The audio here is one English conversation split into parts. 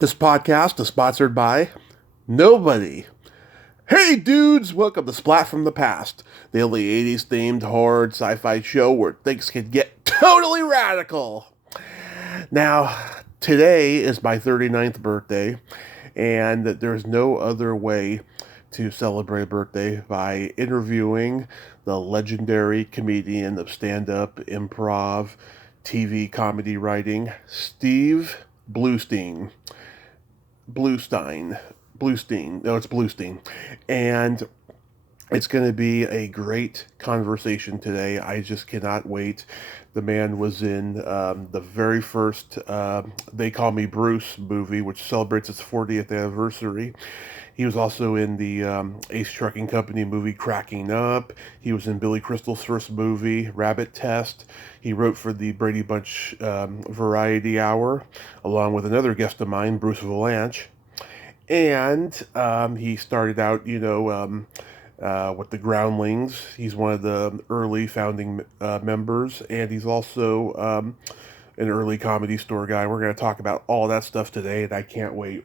This podcast is sponsored by nobody. Hey dudes, welcome to Splat from the Past, the only 80s themed horror sci fi show where things can get totally radical. Now, today is my 39th birthday, and there's no other way to celebrate a birthday by interviewing the legendary comedian of stand up, improv, TV comedy writing, Steve Bluestein. Bluestein. Bluestein. No, it's Bluestein. And it's going to be a great conversation today. I just cannot wait. The man was in the very first They Call Me Bruce movie, which celebrates its 40th anniversary. He was also in the Ace Trucking Company movie Cracking Up. He was in Billy Crystal's first movie, Rabbit Test. He wrote for the Brady Bunch Variety Hour, along with another guest of mine, Bruce Valanche. And he started out, with the Groundlings. He's one of the early founding members, and he's also an early Comedy Store guy. We're going to talk about all that stuff today, and I can't wait.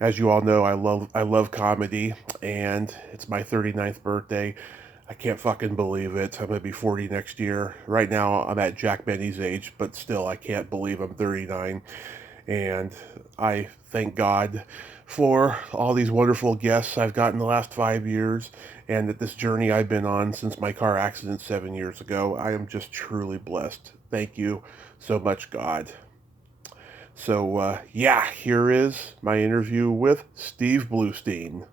As you all know, I love comedy, and it's my 39th birthday. I can't fucking believe it. I'm going to be 40 next year. Right now, I'm at Jack Benny's age, but still, I can't believe I'm 39. And I thank God for all these wonderful guests I've gotten the last 5 years, and that this journey I've been on since my car accident 7 years ago. I am just truly blessed. Thank you so much, God. So, here is my interview with Steve Bluestein.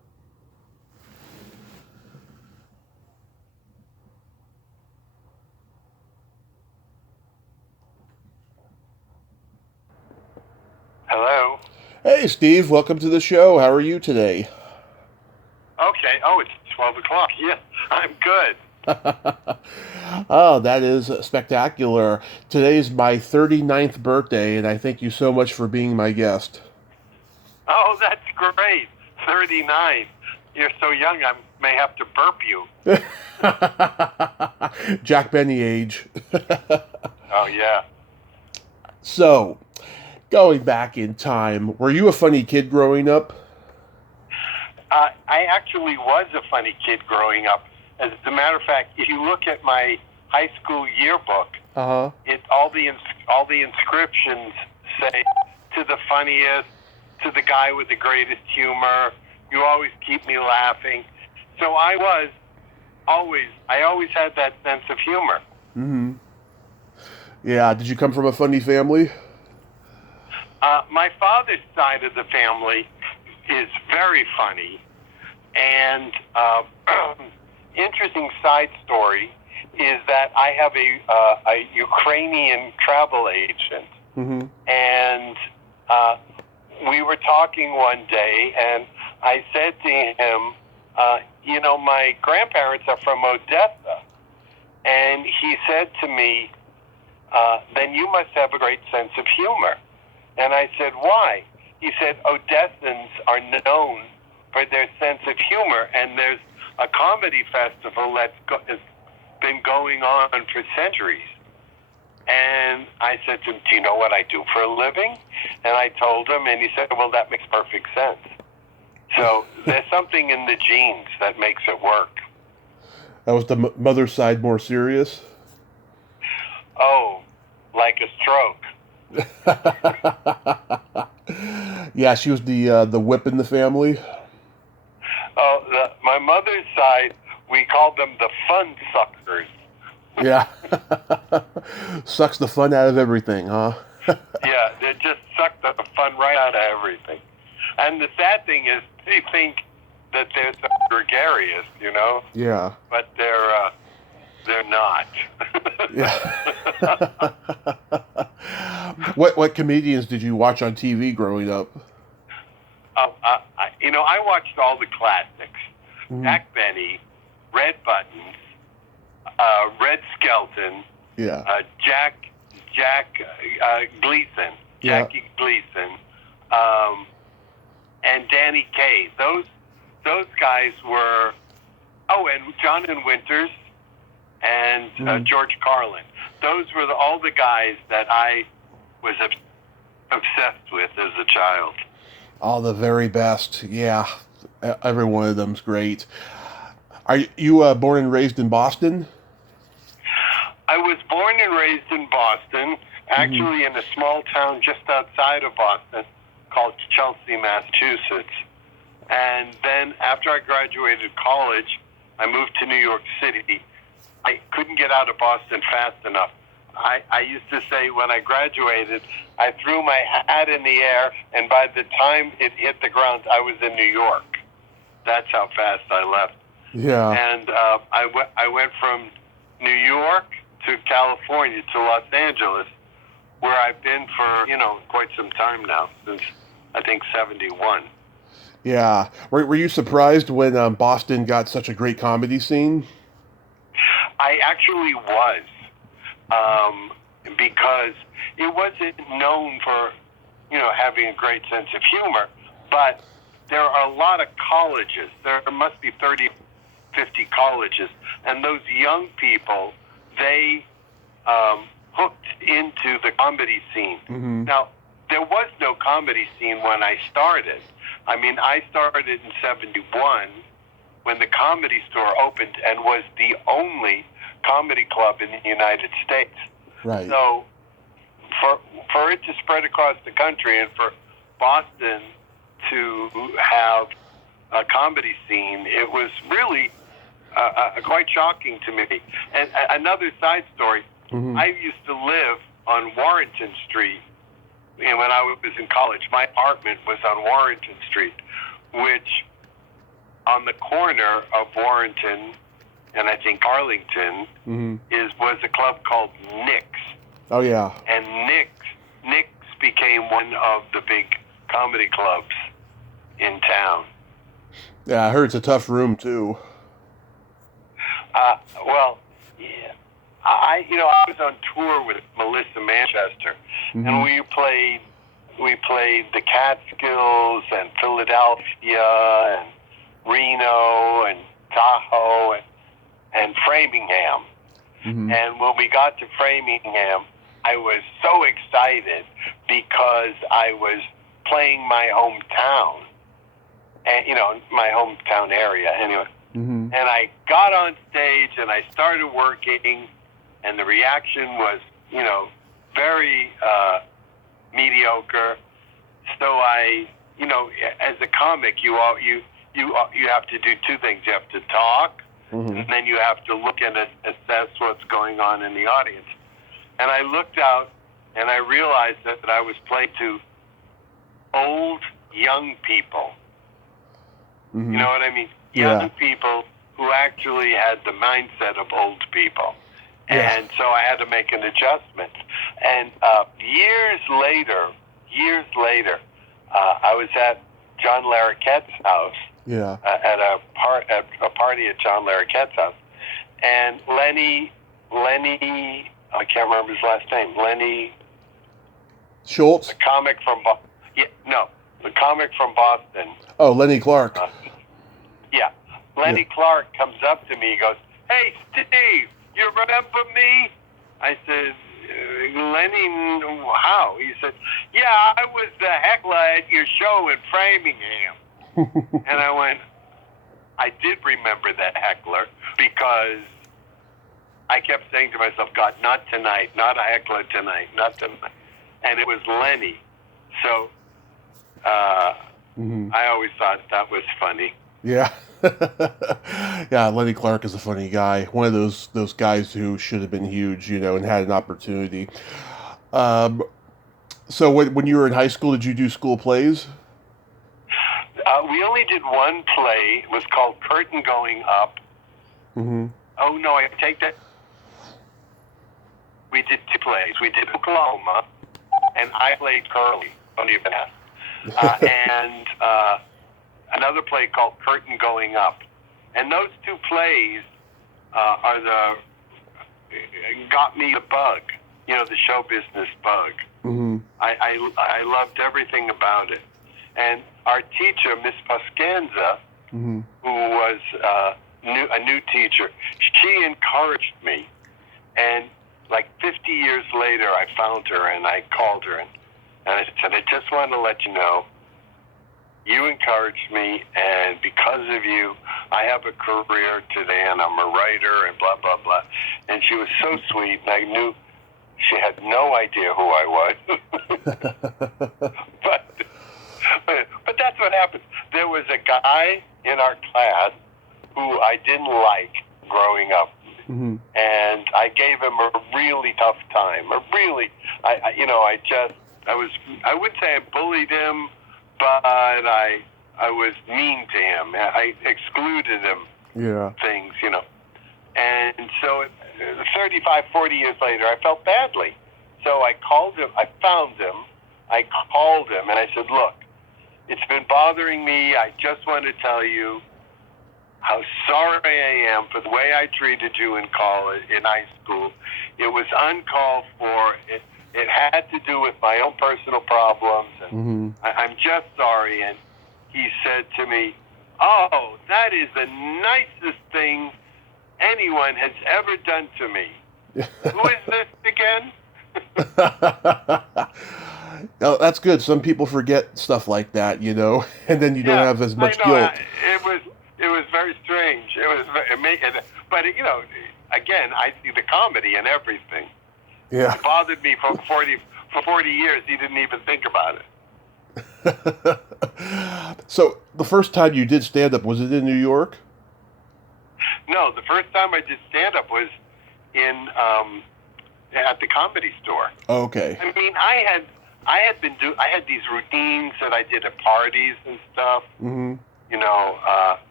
Hello. Hey, Steve, welcome to the show. How are you today? Okay. Oh, it's 12 o'clock. Yeah, I'm good. Oh, that is spectacular. Today's my 39th birthday, and I thank you so much for being my guest. Oh, that's great. 39. You're so young, I may have to burp you. Jack Benny age. Oh, yeah. So, going back in time, were you a funny kid growing up? I actually was a funny kid growing up. As a matter of fact, if you look at my high school yearbook, Uh-huh. all the inscriptions say to the funniest, to the guy with the greatest humor. You always keep me laughing. So I always had that sense of humor. Mm-hmm. Yeah, did you come from a funny family? My father's side of the family is very funny, and interesting side story is that I have a Ukrainian travel agent, Mm-hmm. and we were talking one day, and I said to him, my grandparents are from Odessa, and he said to me, then you must have a great sense of humor. And I said, why? He said, Odessans are known for their sense of humor, and there's a comedy festival has been going on for centuries. And I said to him, do you know what I do for a living? And I told him, and he said, well, that makes perfect sense. So there's something in the genes that makes it work. That was the mother's side more serious? Oh, like a stroke. Yeah, she was the whip in the family. Oh, my mother's side, we called them the fun suckers. Yeah. Sucks the fun out of everything, huh? Yeah, they just suck the fun right out of everything. And the sad thing is, they think that they're so gregarious, Yeah. but they're not. Yeah. What comedians did you watch on TV growing up? I watched all the classics: Mm. Jack Benny, Red Buttons, Red Skelton, Yeah. Jack Gleason, Yeah. Jackie Gleason, and Danny Kaye. Those guys were. Oh, and Jonathan Winters and George Carlin. Those were all the guys that I was obsessed with as a child. All the very best. Yeah, every one of them's great. Are you born and raised in Boston? I was born and raised in Boston, actually in a small town just outside of Boston called Chelsea, Massachusetts. And then after I graduated college, I moved to New York City. I couldn't get out of Boston fast enough. I used to say when I graduated, I threw my hat in the air, and by the time it hit the ground, I was in New York. That's how fast I left. Yeah. And I went from New York to California to Los Angeles, where I've been for, quite some time now, since I think 71. Yeah. Were you surprised when Boston got such a great comedy scene? I actually was, because it wasn't known for, having a great sense of humor, but there are a lot of colleges. There must be 30, 50 colleges, and those young people, they hooked into the comedy scene. Mm-hmm. Now, there was no comedy scene when I started. I mean, I started in 71 when the Comedy Store opened and was the only comedy club in the United States. Right. So for it to spread across the country and for Boston to have a comedy scene, it was really quite shocking to me. And another side story, I used to live on Warrenton Street. And when I was in college, my apartment was on Warrenton Street, which on the corner of Warrenton and I think Arlington was a club called Nick's. Oh yeah. And Nick's became one of the big comedy clubs in town. Yeah, I heard it's a tough room too. Well, yeah. I was on tour with Melissa Manchester, and we played the Catskills and Philadelphia and Reno and Tahoe and Framingham. And when we got to Framingham, I was so excited because I was playing my hometown, and my hometown area anyway. And I got on stage and I started working, and the reaction was, very mediocre. So I, as a comic, you have to do two things. You have to talk, and then you have to look and assess what's going on in the audience. And I looked out, and I realized that I was playing to old, young people. You know what I mean? Young people who actually had the mindset of old people. And so I had to make an adjustment. And years later, I was at John Larroquette's house, at a party at John Larroquette's house, and Lenny, I can't remember his last name, Lenny Schultz? the comic from Boston. Oh, Lenny Clark. Lenny Clark comes up to me. He goes, "Hey, Steve, you remember me?" I said, "Lenny, how?" He said, "Yeah, I was the heckler at your show in Framingham." And I went, I did remember that heckler, because I kept saying to myself, "God, not tonight, not a heckler tonight, not tonight." And it was Lenny. So I always thought that was funny. Yeah. Yeah, Lenny Clark is a funny guy. One of those guys who should have been huge, and had an opportunity. So when you were in high school, did you do school plays? We only did one play. It was called Curtain Going Up. Oh, no, I take that. We did two plays. We did Oklahoma, and I played Curly. Don't even ask. And another play called Curtain Going Up. And those two plays got me the bug, the show business bug. I loved everything about it. And our teacher, Miss Pascanza, who was a new teacher, she encouraged me. And like 50 years later, I found her and I called her, And I said, I just want to let you know, you encouraged me, and because of you, I have a career today, and I'm a writer, and blah, blah, blah. And she was so sweet, and I knew she had no idea who I was. but that's what happened. There was a guy in our class who I didn't like growing up. Mm-hmm. And I gave him a really tough time. I wouldn't say I bullied him, but I was mean to him. I excluded him. Yeah. Things, And so 35, 40 years later, I felt badly. So I called him, I found him, I called him, and I said, look, it's been bothering me. I just want to tell you how sorry I am for the way I treated you in college, in high school. It was uncalled for. It had to do with my own personal problems, and I'm just sorry. And he said to me, oh, that is the nicest thing anyone has ever done to me. Who is this again? Oh, that's good. Some people forget stuff like that, and then you don't have as much guilt. It was very strange. It was amazing. But, again, I see the comedy in everything. Yeah. It bothered me for 40 years. He didn't even think about it. So the first time you did stand-up, was it in New York? No, the first time I did stand-up was in at the Comedy Store. Okay. I mean, I had these routines that I did at parties and stuff. Mm-hmm.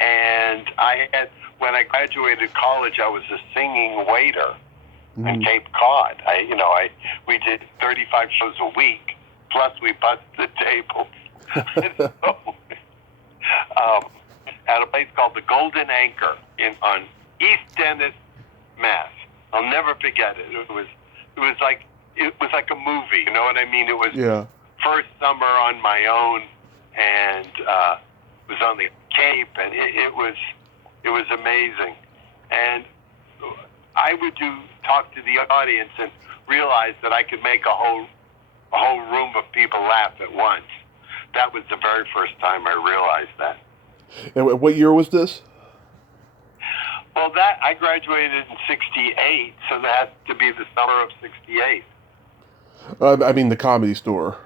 And when I graduated college, I was a singing waiter in Cape Cod. We did 35 shows a week, plus we busted tables. At a place called the Golden Anchor on East Dennis, Mass. I'll never forget it. It was like a movie. You know what I mean? It was first summer on my own, and it was on the Cape, and it was amazing. And I would talk to the audience and realize that I could make a whole room of people laugh at once. That was the very first time I realized that. And what year was this? Well, I graduated in 68, so that has to be the summer of 68. I mean the Comedy Store.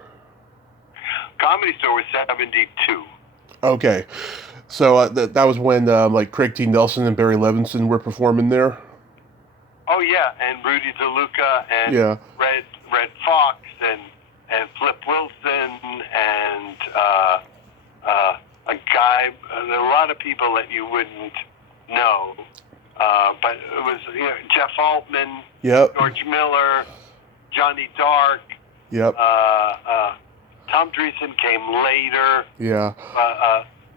Comedy Store was 72. Okay. So that was when like Craig T. Nelson and Barry Levinson were performing there? Oh, yeah, and Rudy DeLuca and Red Fox and Flip Wilson and a guy, there are a lot of people that you wouldn't know, but it was Jeff Altman, George Miller, Johnny Dark, Tom Dreesen came later,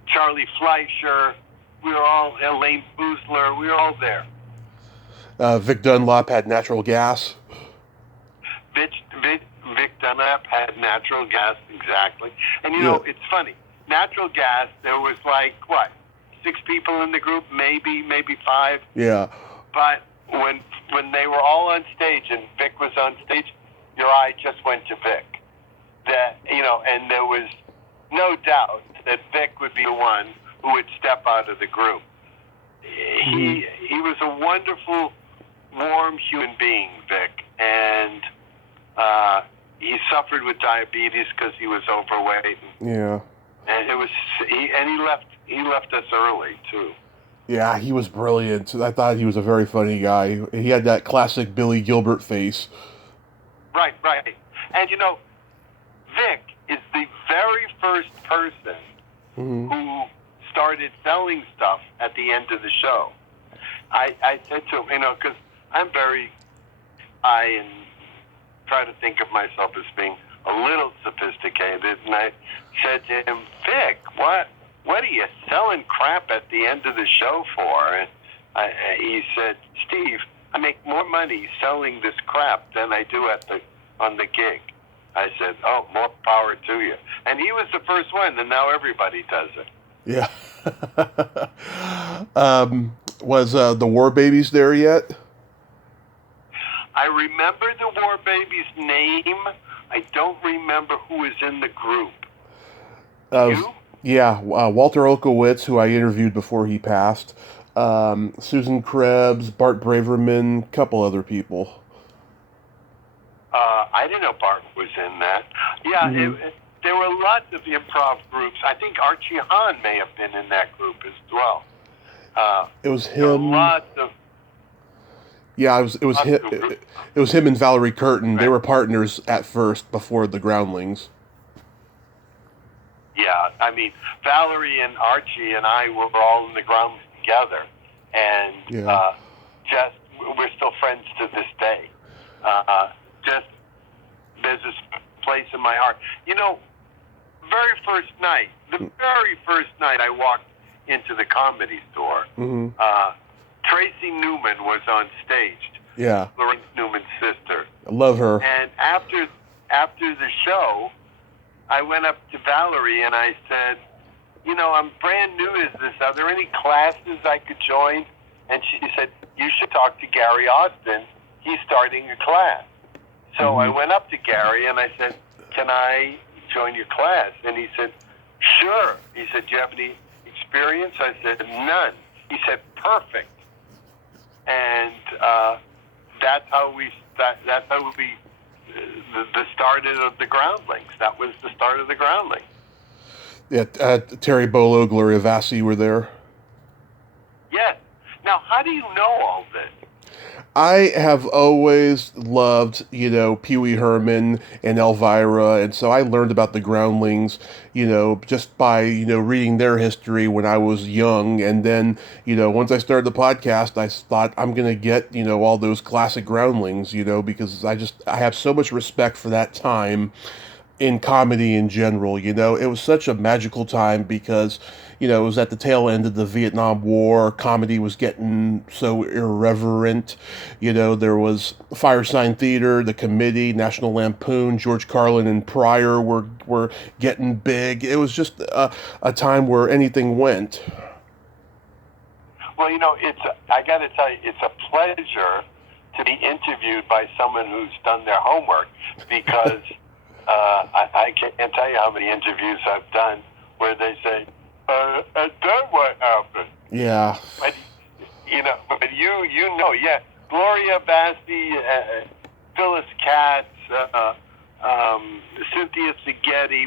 Charlie Fleischer, we were all, Elaine Boozler, we were all there. Vic Dunlop had natural gas. Vic Dunlop had natural gas, exactly. And it's funny. Natural gas, there was 6 people in the group, maybe 5. Yeah. But when they were all on stage and Vic was on stage, your eye just went to Vic. And there was no doubt that Vic would be the one who would step out of the group. He was a wonderful, warm human being, Vic, and he suffered with diabetes because he was overweight. Yeah. And he left us early too. Yeah, he was brilliant. I thought he was a very funny guy. He had that classic Billy Gilbert face. Right. And Vic is the very first person who started selling stuff at the end of the show. I said to him, because I'm very high and try to think of myself as being a little sophisticated, and I said to him, Vic, what are you selling crap at the end of the show for? And he said, Steve, I make more money selling this crap than I do on the gig. I said, oh, more power to you. And he was the first one, and now everybody does it. Yeah. Was the War Babies there yet? I remember the War Babies' name. I don't remember who was in the group. Uh, You? yeah, Walter Olkowitz, who I interviewed before he passed, Susan Krebs, Bart Braverman, a couple other people. I didn't know Bart was in that. Yeah, there were lots of improv groups. I think Archie Hahn may have been in that group as well. It was There were him. lots of. Yeah, it was him. It was him and Valerie Curtin. Right. They were partners at first before the Groundlings. Yeah, I mean, Valerie and Archie and I were all in the Groundlings together, and just we're still friends to this day. Just there's this place in my heart. You know, the very first night I walked into the Comedy Store, Tracy Newman was on stage. Yeah. Lawrence Newman's sister. I love her. And after the show, I went up to Valerie and I said, you know, I'm brand new to this. Are there any classes I could join? And she said, you should talk to Gary Austin. He's starting a class. So I went up to Gary and I said, can I join your class? And he said, sure. He said, do you have any experience? I said, none. He said, perfect. And that's how we the start of the Groundlings. That was the start of the Groundlings. Yeah, Terry Bolo, Gloria Vassi were there. Yes. Now, how do you know all this? I have always loved, you know, Pee Wee Herman and Elvira, and so I learned about the Groundlings, you know, just by, you know, reading their history when I was young, and then, you know, once I started the podcast, I thought I'm going to get, you know, all those classic Groundlings, you know, because I have so much respect for that time in comedy in general. You know, it was such a magical time because, you know, it was at the tail end of the Vietnam War. Comedy was getting so irreverent. You know, there was Firesign Theater, The Committee, National Lampoon, George Carlin and Pryor were getting big. It was just a time where anything went. Well, you know, I got to tell you, it's a pleasure to be interviewed by someone who's done their homework, because I can't tell you how many interviews I've done where they say, then what happened? Yeah. But, you know, yeah, Gloria Bassi, Phyllis Katz, Cynthia Seghetti,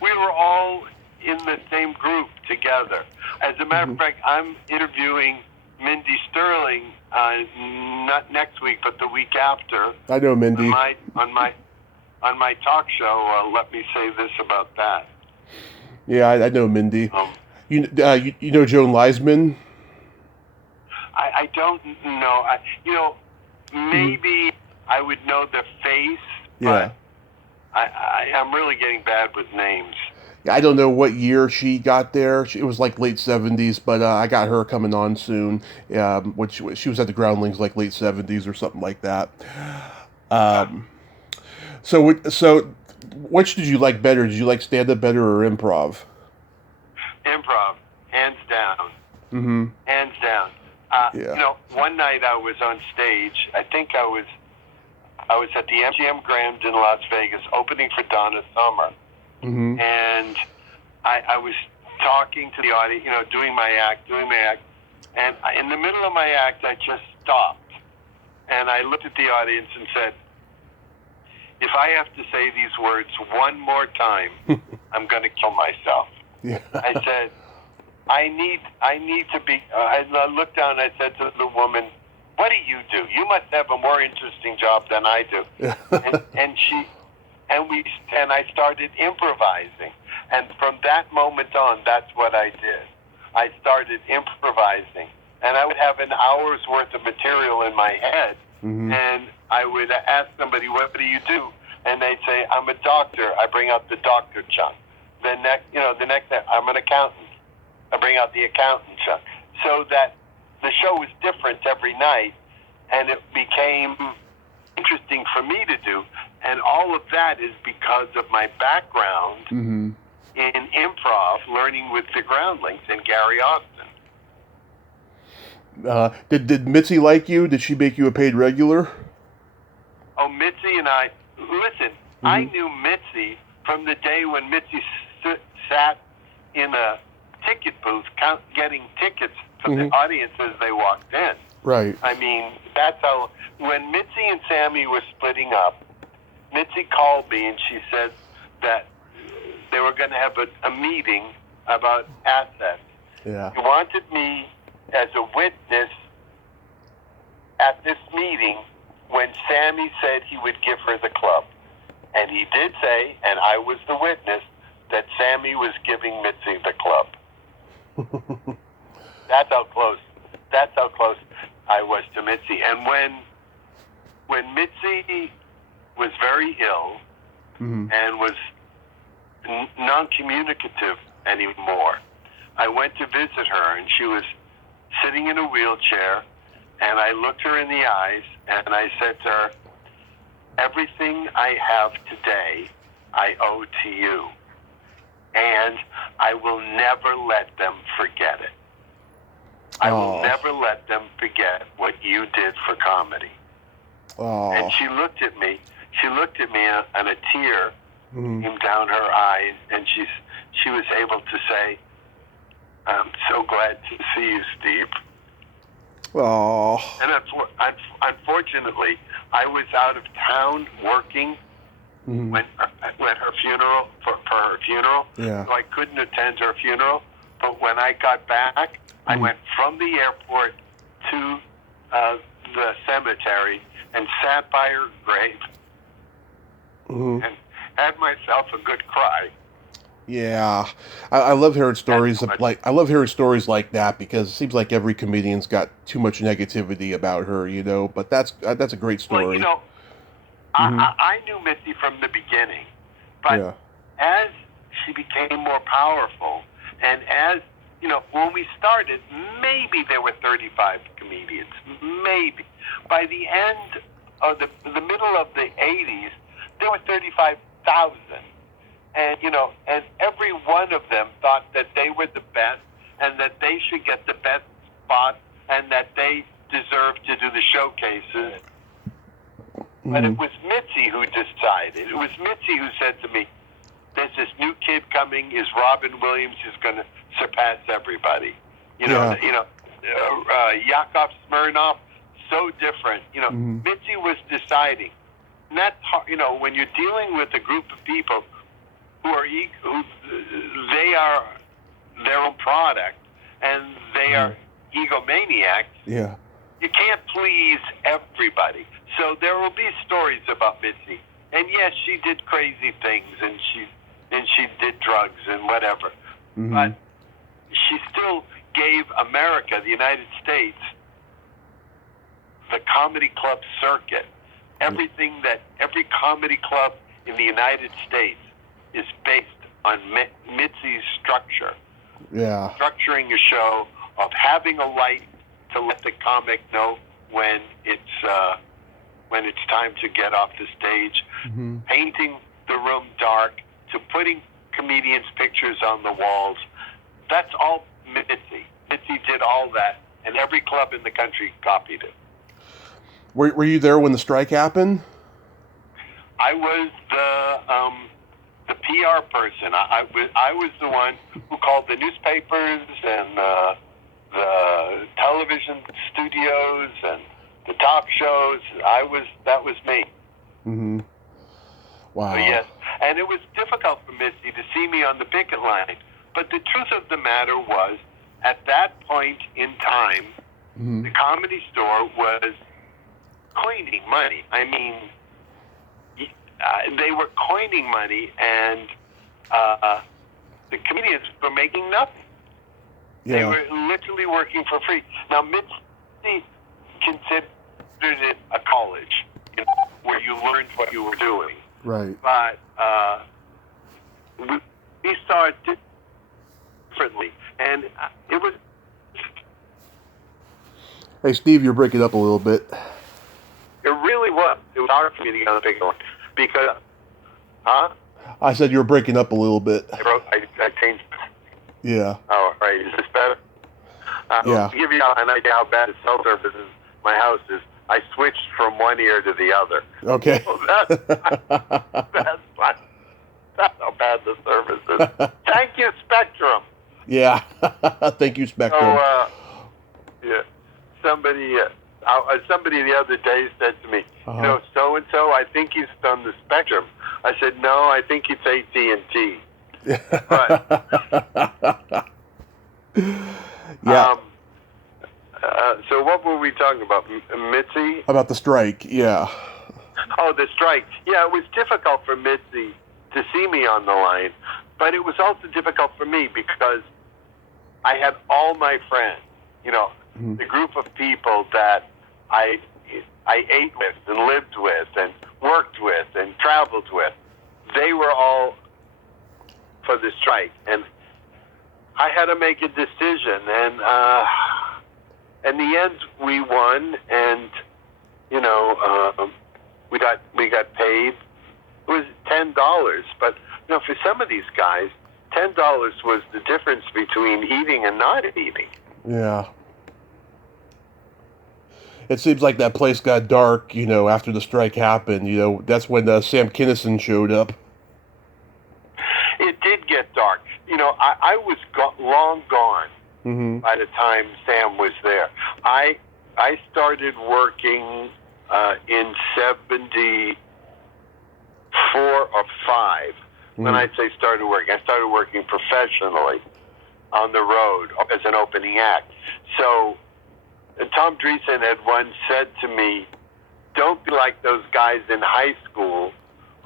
we were all in the same group together. As a matter of fact, I'm interviewing Mindy Sterling, not next week, but the week after. I know Mindy. On my talk show. Let me say this about that. Yeah, I know Mindy. You know Joan Leisman? I don't know. Maybe I would know the face, but I'm really getting bad with names. I don't know what year she got there. It was like late 70s, but I got her coming on soon. Which she was at the Groundlings like late 70s or something like that. So which did you like better? Did you like stand-up better or improv? Improv, hands down. Mm-hmm. Hands down. You know, one night I was on stage. I think I was at the MGM Grand in Las Vegas, opening for Donna Summer. Mm-hmm. And I was talking to the audience, you know, doing my act. And in the middle of my act, I just stopped. And I looked at the audience and said, if I have to say these words one more time, I'm going to kill myself. Yeah. I said, I need to be, I looked down and I said to the woman, what do? You must have a more interesting job than I do. and I started improvising. And from that moment on, that's what I did. I started improvising. And I would have an hour's worth of material in my head. Mm-hmm. And I would ask somebody, what do you do? And they'd say, I'm a doctor. I bring out the doctor chunk. The next day, I'm an accountant. I bring out the accountant chunk. So that the show was different every night, and it became interesting for me to do. And all of that is because of my background in improv, learning with the Groundlings and Gary Austin. Did Mitzi like you? Did she make you a paid regular? Oh, Mitzi and I, listen, I knew Mitzi from the day when Mitzi sat in a ticket booth getting tickets from the audience as they walked in. Right. I mean, that's how, when Mitzi and Sammy were splitting up, Mitzi called me and she said that they were going to have a meeting about assets. Yeah. He wanted me as a witness at this meeting when Sammy said he would give her the club. And he did say, and I was the witness, that Sammy was giving Mitzi the club. That's how close I was to Mitzi. And when Mitzi was very ill and was non-communicative anymore, I went to visit her, and she was sitting in a wheelchair, and I looked her in the eyes, and I said to her, everything I have today, I owe to you, and I will never let them forget it. I will never let them forget what you did for comedy. And she looked at me, and a tear came down her eyes, and she was able to say, I'm so glad to see you, Steve. Oh. And unfortunately, I was out of town working when her funeral, for her funeral, Yeah. so I couldn't attend her funeral. But when I got back, I went from the airport to the cemetery and sat by her grave and had myself a good cry. Yeah, I love hearing stories like that, because it seems like every comedian's got too much negativity about her, But that's a great story. Well, I knew Mitzi from the beginning, but as she became more powerful, and as when we started, maybe there were 35 comedians, maybe. By the end of the middle of the 80s, there were 35,000. And, and every one of them thought that they were the best and that they should get the best spot and that they deserved to do the showcases. But it was Mitzi who decided. It was Mitzi who said to me, there's this new kid coming. Is Robin Williams is going to surpass everybody. Yakov Smirnoff, so different. Mitzi was deciding. And that's hard, when you're dealing with a group of people they are their own product, and they are egomaniacs. Yeah. You can't please everybody. So there will be stories about Mitzi. And yes, she did crazy things, and she did drugs and whatever. But she still gave America, the United States, the comedy club circuit. Everything that every comedy club in the United States is based on Mitzi's structure. Yeah. Structuring a show, of having a light to let the comic know when it's time to get off the stage, painting the room dark, to putting comedians' pictures on the walls. That's all Mitzi. Mitzi did all that, and every club in the country copied it. Were you there when the strike happened? I was the PR person. I was the one who called the newspapers and the television studios and the talk shows. That was me. Wow. So yes, and it was difficult for Mitzi to see me on the picket line. But the truth of the matter was, at that point in time, the Comedy Store was coining money. I mean, they were coining money, and the comedians were making nothing. Yeah. They were literally working for free. Now, Mitzi considered it a college, where you learned what you were doing. Right. But we saw it differently, and it was... Hey, Steve, you're breaking up a little bit. It really was. It was hard for me to get on the big one. Because, I said you were breaking up a little bit. I changed. Yeah. Oh, right. Is this better? Yeah. To give you an idea how bad the cell service in my house is, I switched from one ear to the other. Okay. So that's how bad the service is. Thank you, Spectrum. Yeah. Thank you, Spectrum. So, yeah, somebody the other day said to me, so and so, I think he's on the Spectrum. I said, no, I think it's AT&T. But, yeah. So what were we talking about, Mitzi? About the strike, yeah. Oh, the strike. Yeah, it was difficult for Mitzi to see me on the line, but it was also difficult for me because I had all my friends, the group of people that I ate with and lived with and worked with and traveled with. They were all for the strike, and I had to make a decision, and in the end we won, and we got paid. It was $10, but for some of these guys, $10 was the difference between eating and not eating. Yeah. It seems like that place got dark, after the strike happened. That's when Sam Kinison showed up. It did get dark. I was long gone by the time Sam was there. I started working in 74 or 5. When I say started working, I started working professionally on the road as an opening act. So Tom Dreesen had once said to me, don't be like those guys in high school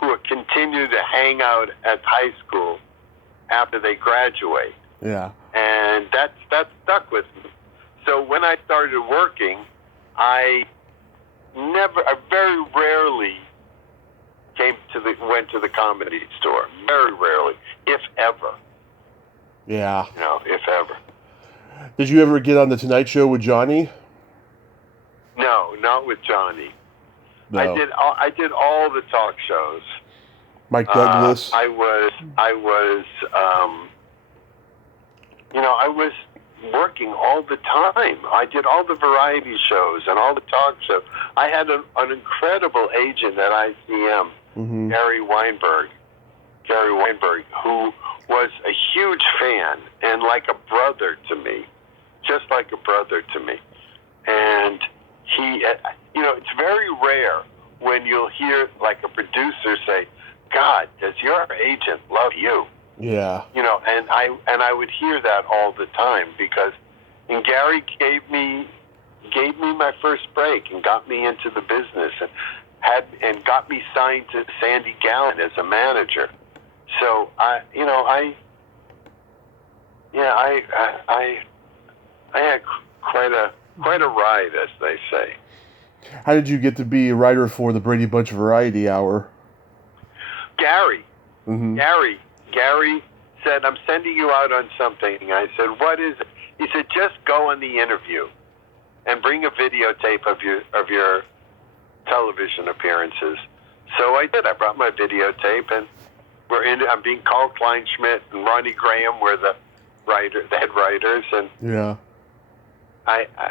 who continue to hang out at high school after they graduate. Yeah. And that stuck with me. So when I started working, I very rarely went to the Comedy Store. Very rarely, if ever. Yeah. If ever. Did you ever get on the Tonight Show with Johnny? No, not with Johnny. No. I did all the talk shows. Mike Douglas. I was working all the time. I did all the variety shows and all the talk shows. I had an incredible agent at ICM, Gary Weinberg, who was a huge fan and like a brother to me, just like a brother to me. And he, it's very rare when you'll hear like a producer say, God, does your agent love you? Yeah. And I would hear that all the time because, and Gary gave me my first break and got me into the business and got me signed to Sandy Gallen as a manager. So I had quite a ride, as they say. How did you get to be a writer for the Brady Bunch Variety Hour? Gary said, I'm sending you out on something. I said, what is it? He said, just go on the interview and bring a videotape of your television appearances. So I did. I brought my videotape, and I'm being Carl Kleinschmidt and Ronnie Graham were the head writers, and yeah,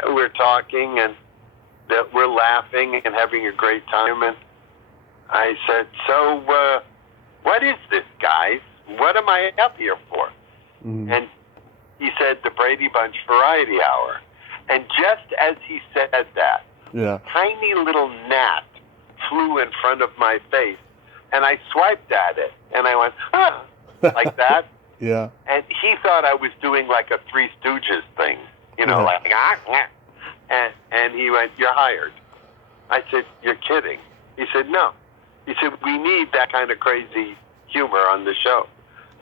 we're talking and we're laughing and having a great time. And I said, so what is this, guys? What am I up here for? And he said, the Brady Bunch Variety Hour. And just as he said that, tiny little gnat flew in front of my face, and I swiped at it, and I went, like that. Yeah. And he thought I was doing like a Three Stooges thing, like, and he went, you're hired. I said, you're kidding. He said, no. He said, we need that kind of crazy humor on the show.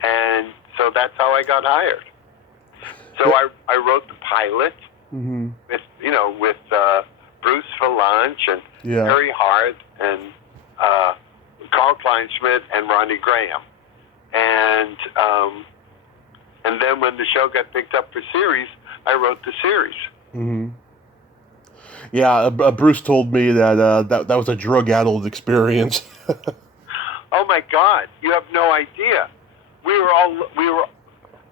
And so that's how I got hired. So I wrote the pilot with Bruce Valanche and Harry Hart and Carl Kleinschmidt and Ronnie Graham. And then when the show got picked up for series, I wrote the series. Yeah, Bruce told me that was a drug-addled experience. Oh my God, you have no idea. We were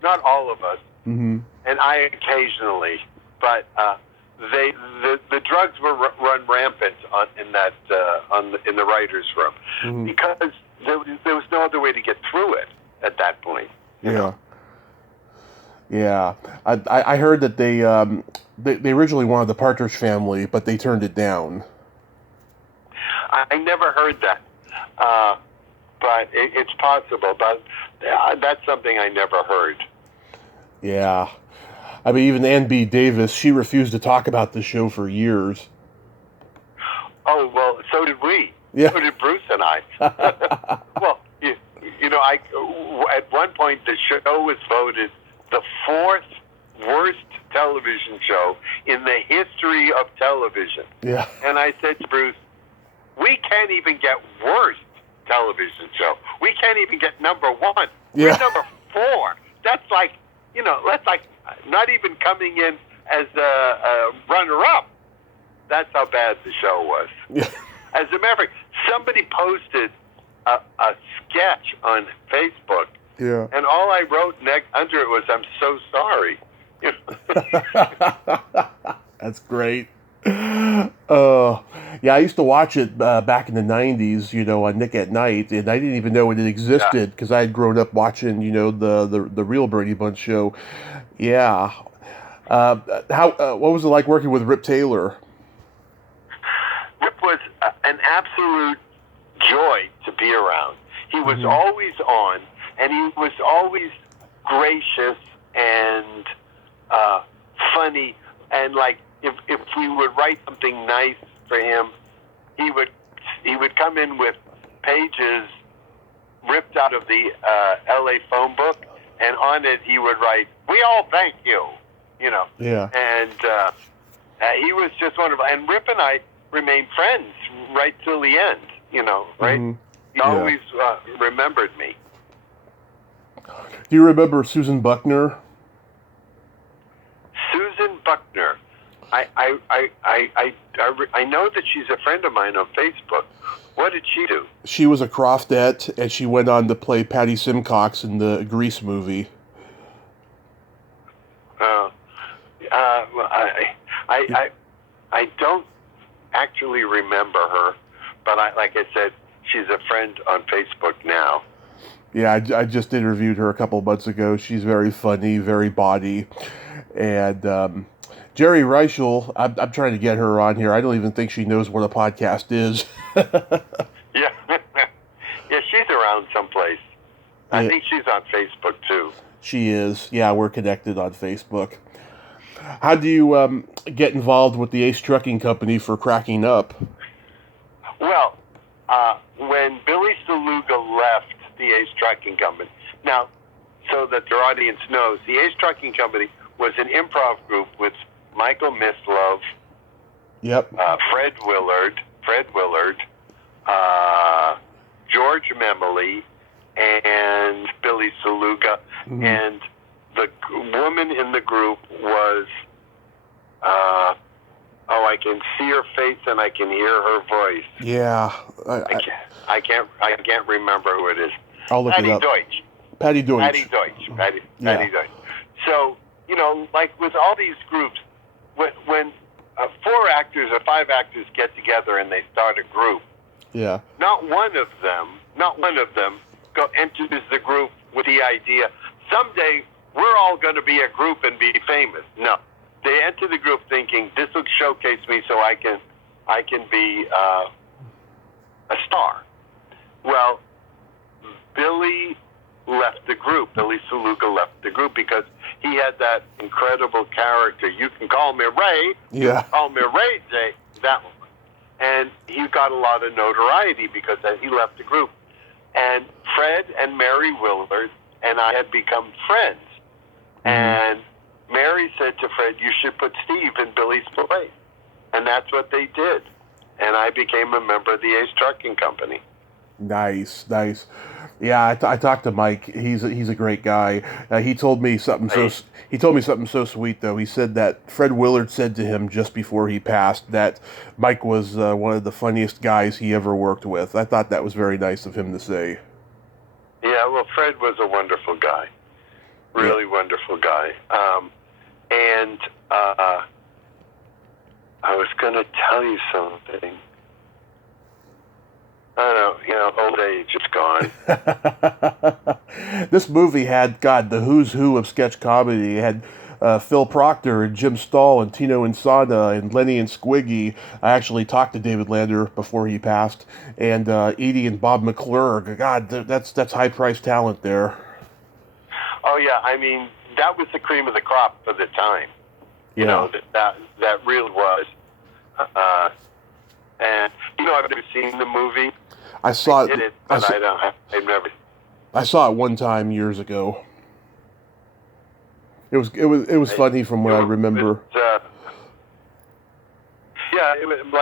not all of us, and I occasionally, but the drugs were run rampant in the writers' room because there was no other way to get through it at that point. You know? Yeah. I heard that they originally wanted the Partridge Family, but they turned it down. I never heard that, but it's possible. But that's something I never heard. Yeah. I mean, even Ann B. Davis, she refused to talk about the show for years. Oh, well, so did we. Yeah. So did Bruce and I. Well, at one point, the show was voted the 4th worst television show in the history of television. Yeah. And I said to Bruce, we can't even get worst television show. We can't even get number 1. Yeah. We're number 4. That's like, that's like not even coming in as a runner-up. That's how bad the show was. Yeah. As a matter of fact, somebody posted a sketch on Facebook, and all I wrote under it was, "I'm so sorry." That's great. Yeah, I used to watch it back in the 90s, on Nick at Night, and I didn't even know it existed because I had grown up watching, the real Brady Bunch show. Yeah. What was it like working with Rip Taylor? Rip was an absolute joy to be around. He was always on, and he was always gracious and funny. And like, if we would write something nice for him, he would come in with pages ripped out of the L.A. phone book, and on it he would write, "We all thank you," Yeah. And he was just wonderful. And Rip and I remained friends right till the end, right? Mm-hmm. He always remembered me. Do you remember Susan Buckner? Susan Buckner. I know that she's a friend of mine on Facebook. What did she do? She was a Croftette, and she went on to play Patty Simcox in the Grease movie. I don't actually remember her, but like I said, she's a friend on Facebook now. Yeah, I just interviewed her a couple of months ago. She's very funny, very baudy. And Jerry Reichel, I'm trying to get her on here. I don't even think she knows what a podcast is. Yeah. Yeah, she's around someplace. I think she's on Facebook, too. She is. Yeah, we're connected on Facebook. How do you get involved with the Ace Trucking Company for Cracking Up? Well, when Billy Saluga left the Ace Trucking Company, now, so that your audience knows, the Ace Trucking Company was an improv group with Michael Mislove, Fred Willard, George Memley, and Billy Saluga, and the woman in the group was, I can see her face and I can hear her voice. Yeah, I can't remember who it is. I'll look it up. Patty Deutsch. Patty Deutsch. So, like with all these groups, when 4 actors or 5 actors get together and they start a group, not one of them enters the group with the idea, someday we're all going to be a group and be famous. No, they enter the group thinking, this will showcase me so I can be a star. Well, Billy left the group. Billy Saluga left the group because he had that incredible character. You can call me Ray. Yeah. Call me Ray J. That one. And he got a lot of notoriety because he left the group. And Fred and Mary Willard and I had become friends. And Mary said to Fred, you should put Steve in Billy's place. And that's what they did. And I became a member of the Ace Trucking Company. Nice. Yeah, I talked to Mike. He's a great guy. He told me something so sweet though. He said that Fred Willard said to him just before he passed that Mike was one of the funniest guys he ever worked with. I thought that was very nice of him to say. Yeah, well, Fred was a wonderful guy, really wonderful guy. I was going to tell you something. I don't know, old age is gone. This movie had, God, the who's who of sketch comedy. It had Phil Proctor and Jim Stahl and Tino Insana and Lenny and Squiggy. I actually talked to David Lander before he passed, and Edie and Bob McClure. God, that's high-priced talent there. Oh yeah, I mean that was the cream of the crop for the time. You know that really was. And I've never seen the movie. I saw it. But I've never. I saw it one time years ago. It was funny from what I remember. Like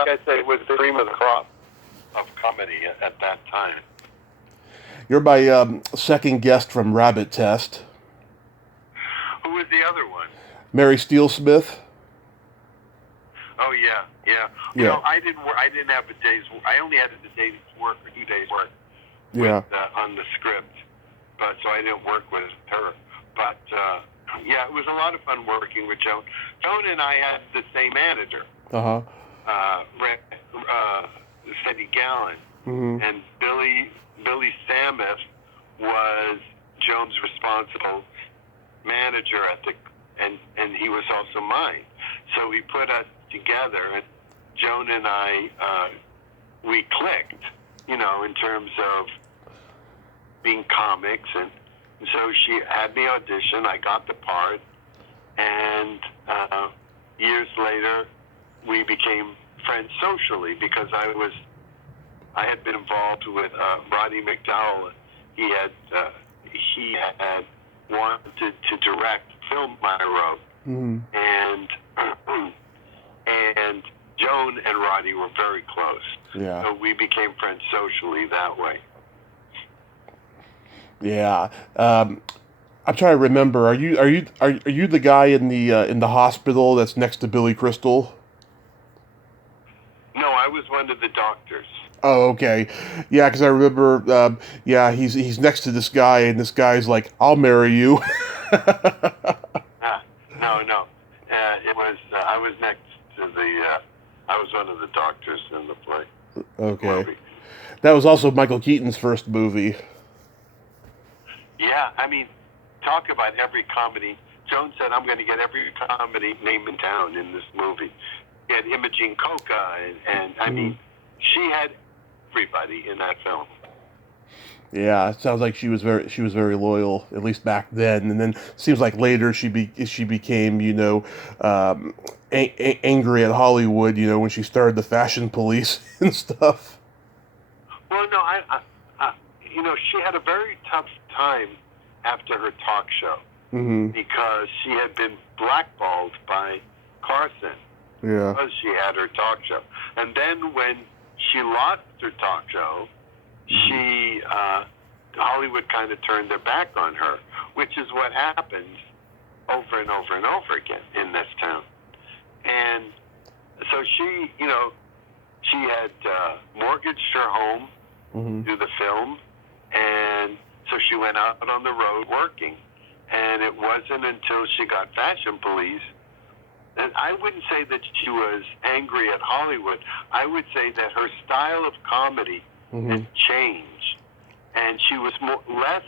I said, it was the cream of the crop of comedy at that time. You're my second guest from Rabbit Test. Who was the other one? Mary Steele-Smith. Oh yeah. I didn't have a day's. I only had a day's work or 2 days work. On the script, but so I didn't work with her. But it was a lot of fun working with Joan. Joan and I had the same manager. Steady Gallen, and Billy Samuth was Joan's responsible manager and he was also mine. So he put us together, and Joan and I, we clicked, in terms of being comics, and so she had me audition. I got the part, and years later, we became friends socially because I had been involved with Roddy McDowell. He had wanted to direct a film I wrote, and Joan and Roddy were very close. Yeah. So we became friends socially that way. Yeah. I'm trying to remember. Are you the guy in the hospital that's next to Billy Crystal? No, I was one of the doctors. Oh, okay. Yeah, because I remember. He's next to this guy, and this guy's like, "I'll marry you." No. It was I was next to the. I was one of the doctors in the play. Okay. Movie. That was also Michael Keaton's first movie. Yeah, I mean, talk about every comedy. Joan said, "I'm going to get every comedy name in town in this movie." He had Imogene Coca, and I mean, she had everybody in that film. Yeah, it sounds like she was very loyal, at least back then. And then it seems like later she became angry at Hollywood, when she started the Fashion Police and stuff. Well, no, I she had a very tough time after her talk show because she had been blackballed by Carson. Yeah. Because she had her talk show, and then when she lost her talk show, Hollywood kind of turned their back on her, which is what happens over and over and over again in this town. And so she had mortgaged her home to do the film, and so she went out on the road working. And it wasn't until she got Fashion Police. And I wouldn't say that she was angry at Hollywood. I would say that her style of comedy had changed, and she was less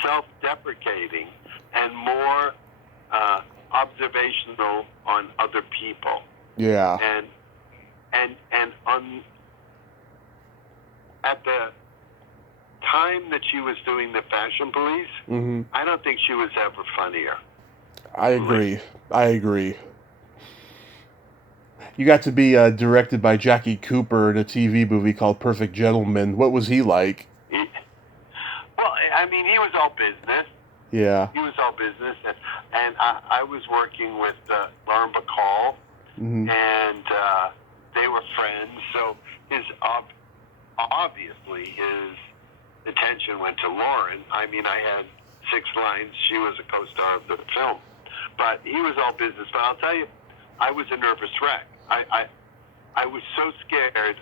self-deprecating and more observational on other people. Yeah. And at the time that she was doing the Fashion Police, I don't think she was ever funnier. I agree. You got to be directed by Jackie Cooper in a TV movie called Perfect Gentleman. What was he like? Well, I mean, he was all business. Yeah. He was all business, and I was working with Lauren Bacall, and they were friends. So obviously his attention went to Lauren. I mean, I had 6 lines. She was a co-star of the film, but he was all business. But I'll tell you, I was a nervous wreck. I was so scared.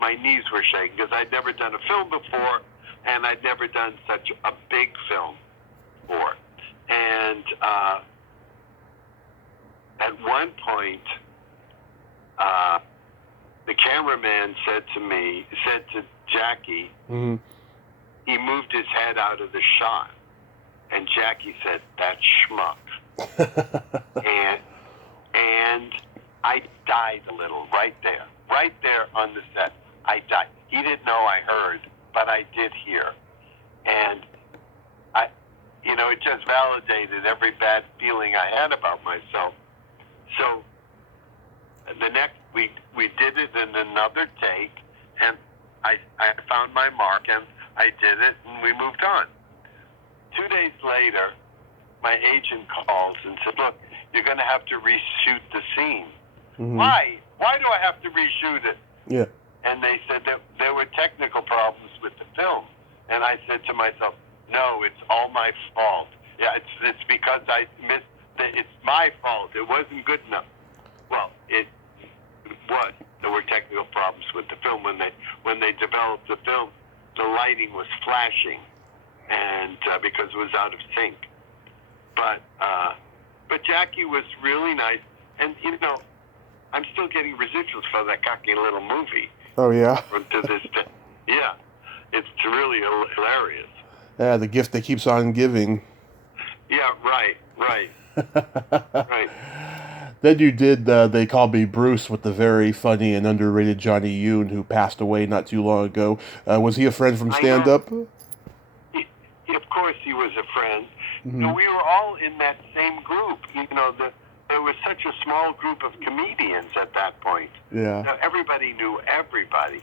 My knees were shaking because I'd never done a film before, and I'd never done such a big film before. And at one point, cameraman said to Jackie, Mm-hmm. he moved his head out of the shot, and Jackie said, "That schmuck." and I died a little right there on the set. I died. He didn't know I heard, but I did hear, and it just validated every bad feeling I had about myself. So the next week we did it in another take, and I found my mark, and I did it, and we moved on. 2 days later, my agent calls and said, "Look, you're going to have to reshoot the scene." Mm-hmm. Why? Why do I have to reshoot it? Yeah. And they said that there were technical problems with the film. And I said to myself, "No, it's all my fault. Yeah, it's because I missed. It's my fault. It wasn't good enough." Well, it was. There were technical problems with the film when they developed the film. The lighting was flashing, and because it was out of sync. But Jackie was really nice, and I'm still getting residuals for that cocky little movie. Oh yeah. To this day, yeah, it's really hilarious. Yeah, the gift that keeps on giving. Yeah, right. Right. Then you did They Called Me Bruce with the very funny and underrated Johnny Yoon, who passed away not too long ago. Was he a friend from stand-up? Of course he was a friend. Mm-hmm. We were all in that same group. There was such a small group of comedians at that point. Yeah. Everybody knew everybody.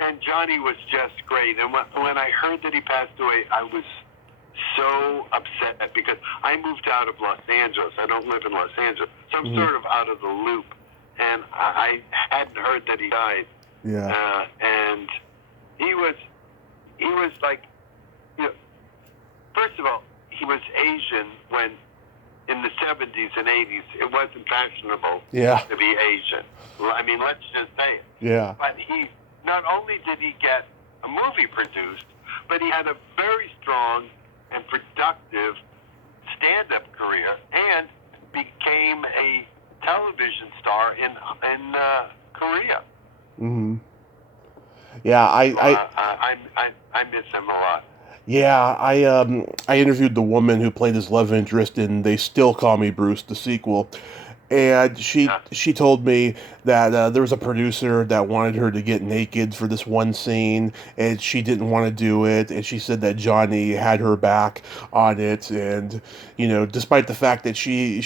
And Johnny was just great. And when I heard that he passed away, I was so upset because I moved out of Los Angeles. I don't live in Los Angeles. So I'm sort of out of the loop. And I hadn't heard that he died. Yeah. And he was like, first of all, he was Asian when in the 70s and 80s, it wasn't fashionable to be Asian. I mean, let's just say it. Yeah. But not only did he get a movie produced, but he had a very strong and productive stand-up career and became a television star in Korea. Mm-hmm. Yeah, I miss him a lot. Yeah, I interviewed the woman who played his love interest in They Still Call Me Bruce, the sequel, and she told me that there was a producer that wanted her to get naked for this one scene, and she didn't want to do it, and she said that Johnny had her back on it, and despite the fact that she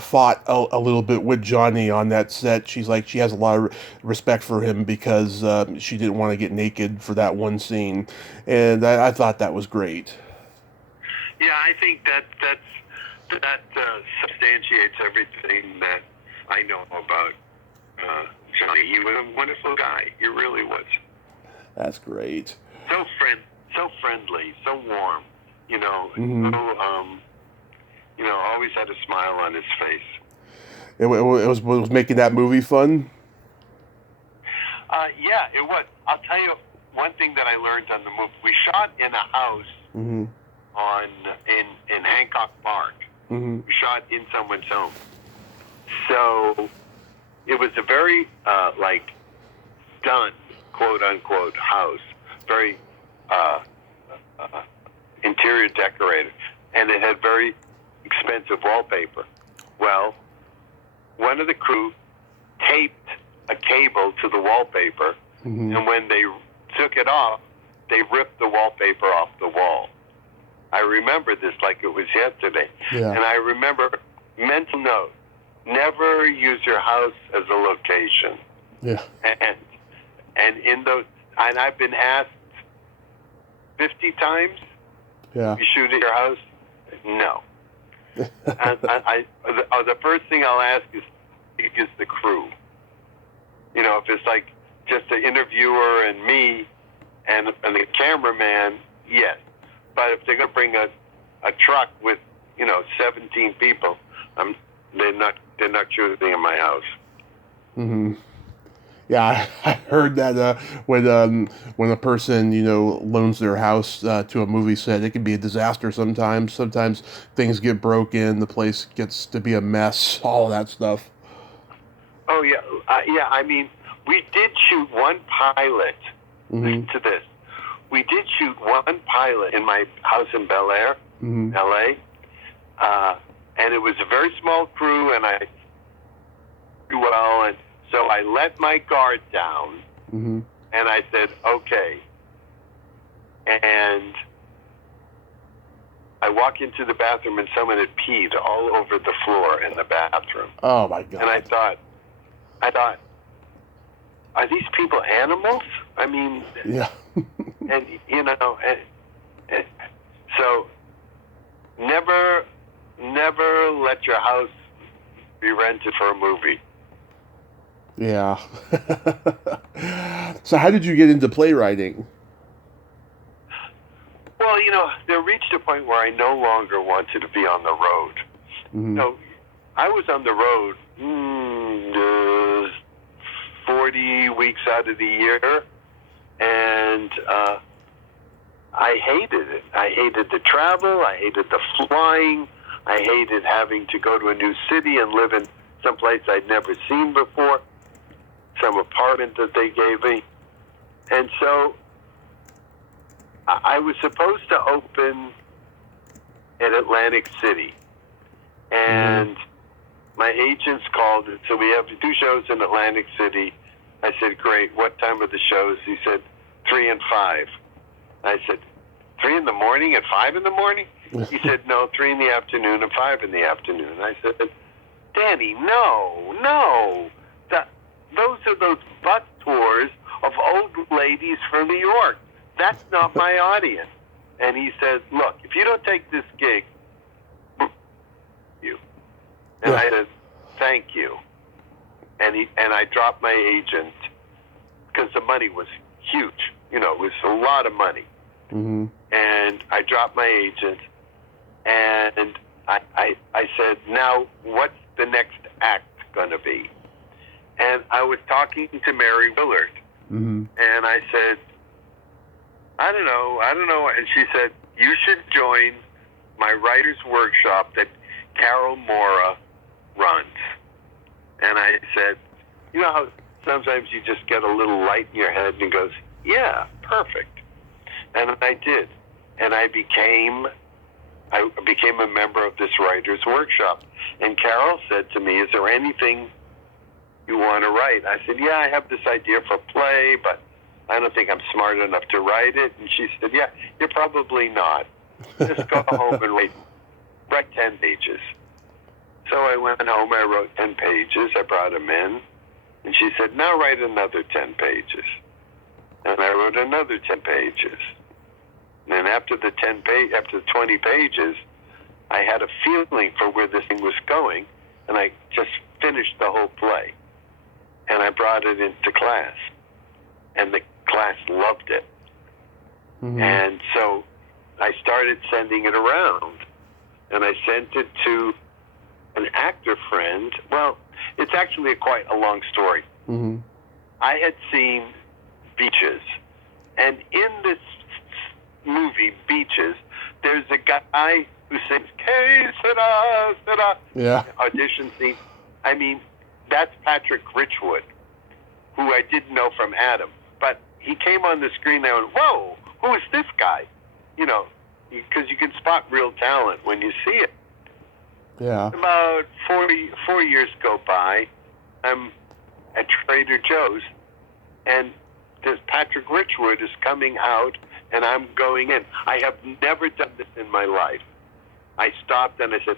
fought a little bit with Johnny on that set, she's like she has a lot of respect for him because she didn't want to get naked for that one scene, and I thought that was great. Yeah, I think that substantiates everything that I know about Johnny. He was a wonderful guy. He really was. That's great. So friendly, so warm. Mm-hmm. So, always had a smile on his face. It was making that movie fun. Yeah, it was. I'll tell you one thing that I learned on the movie. We shot in a house in Hancock Park. Mm-hmm. We shot in someone's home. So it was a very done, quote unquote, house, very interior decorated, and it had very expensive wallpaper. Well, one of the crew taped a cable to the wallpaper, and when they took it off, they ripped the wallpaper off the wall. I remember this like it was yesterday. Yeah. And I remember, mental note, never use your house as a location. Yeah. And in those, and I've been asked 50 times, yeah, you shoot at your house? No. And the first thing I'll ask is the crew. If it's like just the interviewer and me and the cameraman, yes. But if they're going to bring a truck with 17 people, they're not shooting in my house. Mm-hmm. Yeah, I heard that when a person loans their house to a movie set, it can be a disaster sometimes. Sometimes things get broken, the place gets to be a mess, all that stuff. Oh yeah, yeah. I mean, we did shoot one pilot. Listen to this. We did shoot one pilot in my house in Bel Air, L.A., and it was a very small crew, and I did well, and so I let my guard down, and I said, okay. And I walk into the bathroom, and someone had peed all over the floor in the bathroom. Oh, my God. And I thought, are these people animals? I mean, yeah. and, you know, and so never let your house be rented for a movie. Yeah. So how did you get into playwriting? Well, you know, there reached a point where I no longer wanted to be on the road. So I was on the road 40 weeks out of the year, and I hated it. I hated the travel. I hated the flying. I hated having to go to a new city and live in some place I'd never seen before, some apartment that they gave me. And so I was supposed to open in Atlantic City. And my agents called and said, we have 2 shows in Atlantic City. I said, great. What time are the shows? He said, 3 and 5. I said, 3 in the morning and 5 in the morning? He said, no, 3 in the afternoon and 5 in the afternoon. I said, Danny, no. Those are those bus tours of old ladies from New York. That's not my audience. And he said, look, if you don't take this gig, you. And I said, thank you. And I dropped my agent because the money was huge. You know, it was a lot of money. And I dropped my agent, and I said, now what's the next act going to be? And I was talking to Mary Willard, and I said, I don't know. And she said, you should join my writer's workshop that Carol Mora runs. And I said, you know how sometimes you just get a little light in your head and goes, yeah, perfect. And I did. And I became a member of this writer's workshop. And Carol said to me, is there anything you want to write? I said, yeah, I have this idea for a play, but I don't think I'm smart enough to write it. And she said, yeah, you're probably not. Just go home and write 10 pages. So I went home, I wrote 10 pages, I brought them in, and she said, now write another 10 pages. And I wrote another 10 pages. And after the 20 pages, I had a feeling for where this thing was going, and I just finished the whole play. And I brought it into class, and the class loved it. And so I started sending it around, and I sent it to an actor friend. Well, it's actually quite a long story. I had seen Beaches, and in this movie, Beaches, there's a guy who sings "Que sera, sera" audition scene. I mean, that's Patrick Richwood, who I didn't know from Adam. But he came on the screen and I went, whoa, who is this guy? You know, because you can spot real talent when you see it. Yeah. About 4 years go by. I'm at Trader Joe's, and this Patrick Richwood is coming out, and I'm going in. I have never done this in my life. I stopped and I said,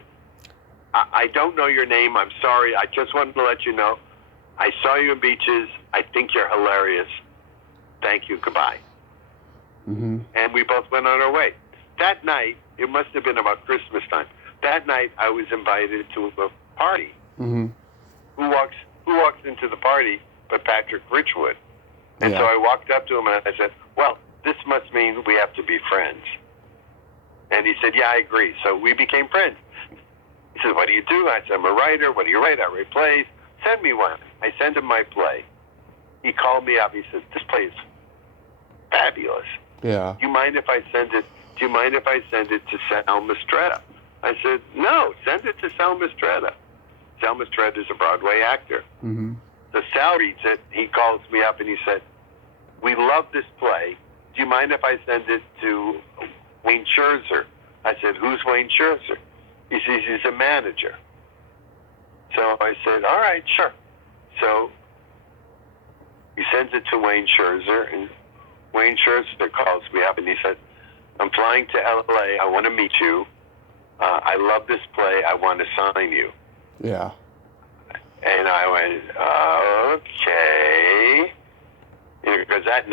I don't know your name. I'm sorry. I just wanted to let you know. I saw you in Beaches. I think you're hilarious. Thank you. Goodbye. And we both went on our way. That night, it must have been about Christmas time. That night, I was invited to a party. Who walks into the party but Patrick Richwood? And so I walked up to him and I said, well, this must mean we have to be friends. And he said, yeah, I agree. So we became friends. He said, what do you do? I said, I'm a writer. What do you write? I write plays. Send me one. I sent him my play. He called me up. He said, this play is fabulous. Yeah. Do you mind if I send it to Sal Mistretta? I said, no, send it to Sal Mistretta. Sal Mistretta is a Broadway actor. the Sal reads it. He calls me up and he said, "We love this play. Do you mind if I send it to Wayne Scherzer?" I said, "Who's Wayne Scherzer?" He says, "He's a manager." So I said, "All right, sure." So he sends it to Wayne Scherzer, and Wayne Scherzer calls me up and he said, "I'm flying to LA. I want to meet you. I love this play. I want to sign you." Yeah. And I went, "Okay," because that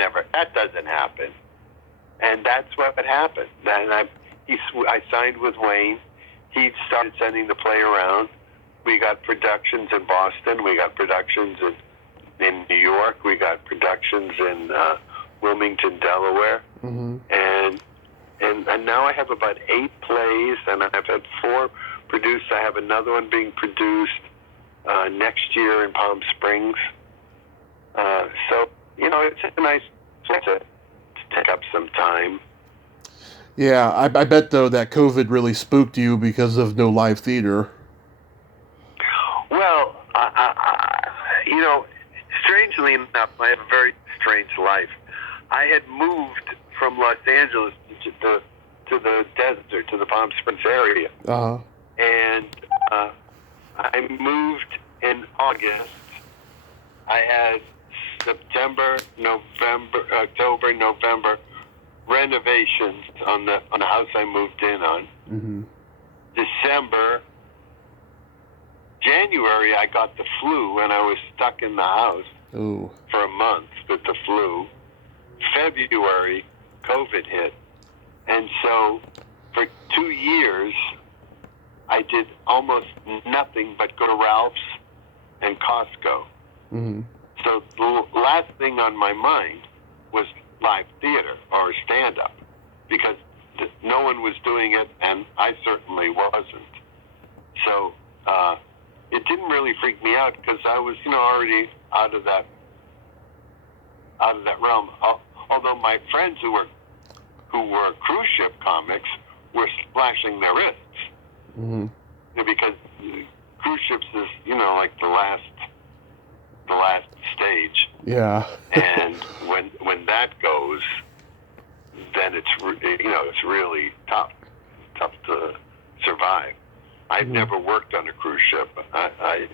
doesn't happen. And that's what happened. And I signed with Wayne. He started sending the play around. We got productions in Boston. We got productions in New York. We got productions in Wilmington, Delaware. Mm-hmm. And now I have about 8 plays, and I've had 4 produced. I have another one being produced next year in Palm Springs. So, it's a nice place to take up some time. Yeah, I bet, though, that COVID really spooked you because of no live theater. Well, strangely enough, I have a very strange life. I had moved from Los Angeles to the desert, to the Palm Springs area. Uh-huh. And I moved in August. I had September, October, November renovations on the house I moved in on. Mm-hmm. December, January, I got the flu and I was stuck in the house for a month with the flu. February, COVID hit. And so for 2 years, I did almost nothing but go to Ralph's and Costco. Mm-hmm. So the last thing on my mind was live theater or stand-up, because no one was doing it, and I certainly wasn't. So it didn't really freak me out because I was, already out of that realm. Although my friends who were cruise ship comics were splashing their wrists. Mm-hmm. Because cruise ships is, like the last stage. Yeah. And when that goes, then it's really tough to survive. I've never worked on a cruise ship. I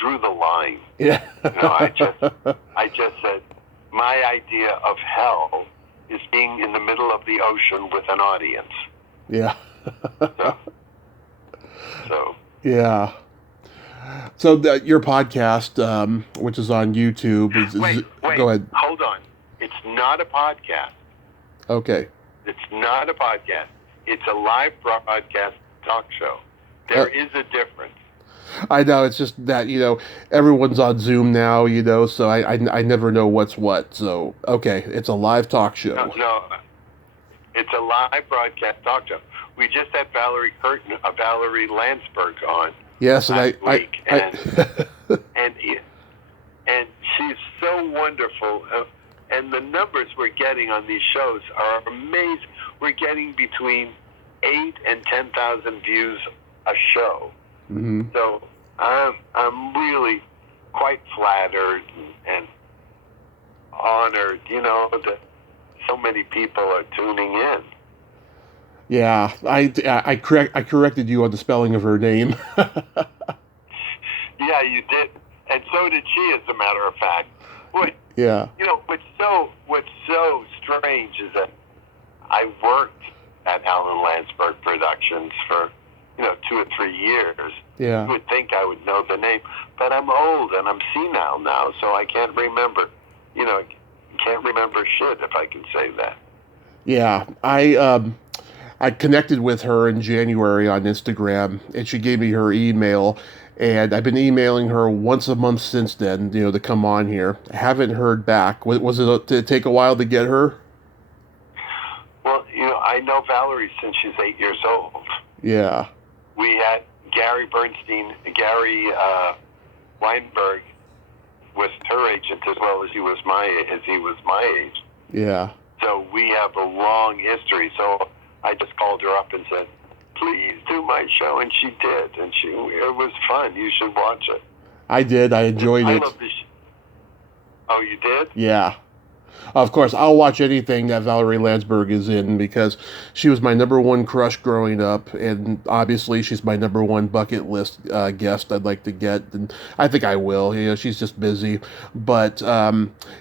drew the line. Yeah. I just said my idea of hell is being in the middle of the ocean with an audience. Yeah. So. Yeah. So your podcast, which is on YouTube, Wait, go ahead. Hold on. It's not a podcast. Okay. It's not a podcast. It's a live broadcast talk show. There is a difference. I know. It's just that, everyone's on Zoom now, so I never know what's what. So, okay, it's a live talk show. No. It's a live broadcast talk show. We just had Valerie Landsberg on. Yes, and and she's so wonderful. And the numbers we're getting on these shows are amazing. We're getting between 8,000 and 10,000 views a show. Mm-hmm. So I'm really quite flattered and honored, that so many people are tuning in. Yeah, I corrected you on the spelling of her name. Yeah, you did, and so did she, as a matter of fact. Yeah. What's so strange is that I worked at Alan Landsberg Productions for 2 or 3 years. Yeah. You would think I would know the name, but I'm old and I'm senile now, so I can't remember. Can't remember shit, if I can say that. Yeah, I connected with her in January on Instagram, and she gave me her email, and I've been emailing her once a month since then, to come on here. I haven't heard back. Did it take a while to get her? Well, I know Valerie since she's 8 years old. Yeah. We had Gary Weinberg was her agent as well as he was my age. Yeah. So we have a long history. So I just called her up and said, "Please do my show," and she did, and it was fun. You should watch it. I did. I enjoyed I it. love this. Oh, you did? Yeah. Of course, I'll watch anything that Valerie Landsberg is in because she was my number one crush growing up, and obviously she's my number one bucket list guest I'd like to get, and I think I will. You know, she's just busy, but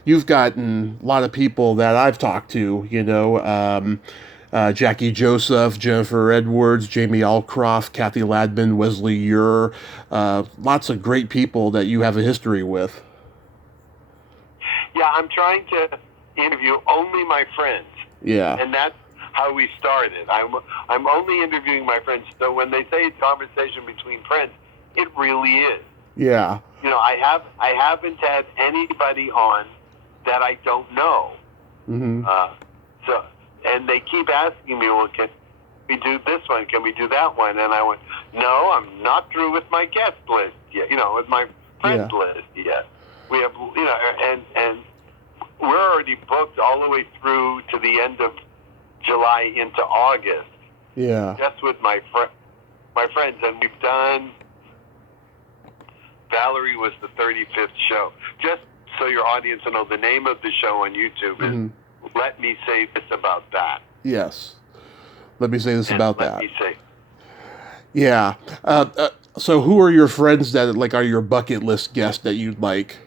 you've gotten a lot of people that I've talked to. You know, Jackie Joseph, Jennifer Edwards, Jamie Alcroft, Kathy Ladman, Wesley Ure, lots of great people that you have a history with. Yeah, I'm trying to interview only my friends. Yeah. And that's how we started. I'm only interviewing my friends. So when they say it's conversation between friends, it really is. Yeah. You know, I haven't had anybody on that I don't know. Mm-hmm. And they keep asking me, well, can we do this one? Can we do that one? And I went, no, I'm not through with my guest list yet. You know, with my friends list yet. We have, you know, and we're already booked all the way through to the end of July into August. Yeah. Just with my friends, and we've done. Valerie was the 35th show. Just so your audience will know, the name of the show on YouTube is Let Me Say This About That. Yes. Let me say this about that. Let me say. Yeah. So who are your friends that like are your bucket list guests that you'd like?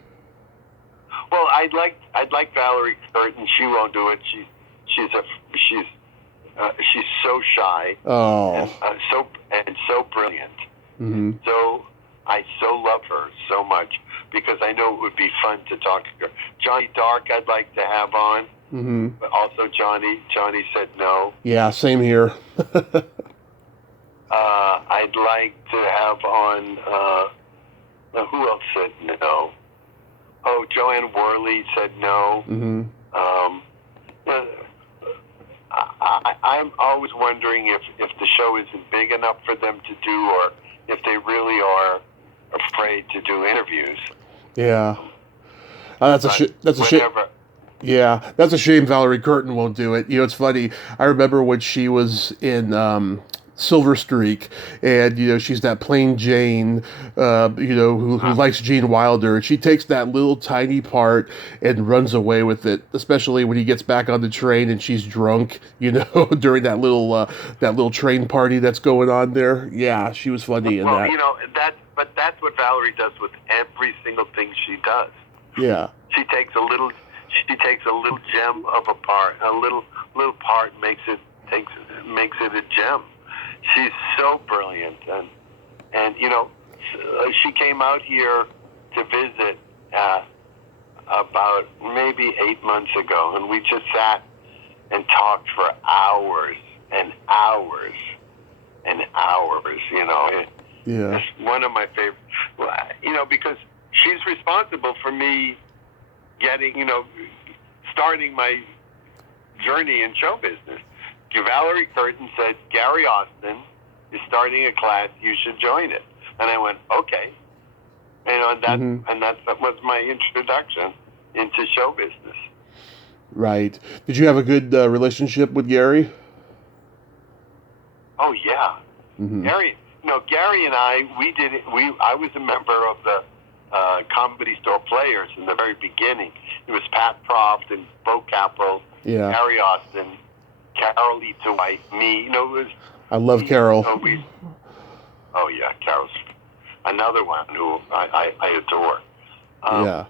Well, I'd like Valerie Curtin. She won't do it. She's so shy. Oh. And so brilliant. Mm-hmm. So I so love her so much because I know it would be fun to talk to her. Johnny Dark, I'd like to have on. Mm-hmm. But also Johnny said no. Yeah, same here. I'd like to have on. Who else said no? Oh, Joanne Worley said no. Mm-hmm. I'm always wondering if the show isn't big enough for them to do, or if they really are afraid to do interviews. Yeah. That's a shame. Yeah, that's a shame Valerie Curtin won't do it. You know, it's funny. I remember when she was in Silver Streak, and, you know, she's that plain Jane, who likes Gene Wilder, and she takes that little tiny part and runs away with it, especially when he gets back on the train and she's drunk, you know, during that little train party that's going on there. Yeah, she was funny in that. Well, you know, that's what Valerie does with every single thing she does. Yeah. She takes a little gem of a part, a little part makes it a gem. She's so brilliant, and you know, she came out here to visit about maybe 8 months ago, and we just sat and talked for hours and hours and hours. You know, yeah, it's one of my favorite. You know, because she's responsible for me starting my journey in show business. Valerie Curtin said, Gary Austin is starting a class, you should join it. And I went, okay. And that was my introduction into show business. Right. Did you have a good relationship with Gary? Oh, yeah. Mm-hmm. Gary and I was a member of the Comedy Store Players in the very beginning. It was Pat Proft and Bo Capral, Gary Austin, Carol Eats White, me. You know, it was. I love Carol. Carol's another one who I adore. Yeah.